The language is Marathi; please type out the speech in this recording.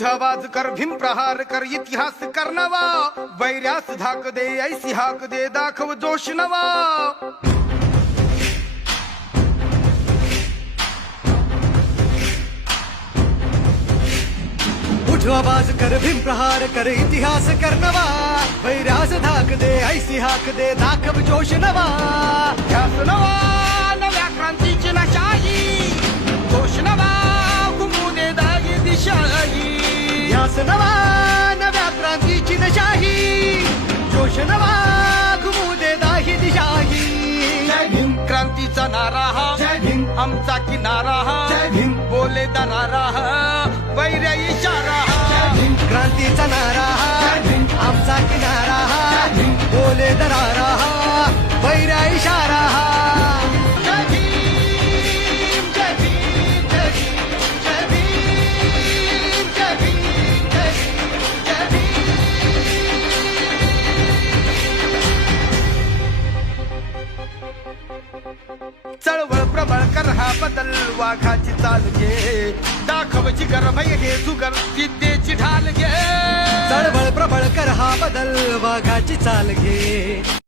उठ आवाज कर भीम प्रहार कर इतिहास कर नवा वैर्यास धाक दे ऐसी हाक दे दाखव जोश नवा उठ आवाज कर भीम प्रहार कर इतिहास कर नवा वैरास धाक दे ऐसी हाक दे दाखव जोश नवा ध्यास नवा नव्या क्रांतीची नशाही जोश नवा घुमू दे दागी दिशाही ध्यास नवा नव्या क्रांतीची नशाही जोश नवा घुमू दे दाही दिशाही जय भीम क्रांतीचा नारा हा जय भीम आमचा किनारा हा जय भीम बोले दरारा हा वैर्य इशारा हा जय भीम क्रांतीचा नारा जय भीम आमचा किनारा जय भीम बोले दरारा वैरा इशारा जय भीम जय भीम जय भीम जय भीम जय भीम जय भीम चळवळ प्रबळ कर हा बदल वाघाची चाल घे दाखवची भय हे जुगर विद्येची ढाल घे चळवळ प्रबळ कर हा बदल वाघाची चाल घे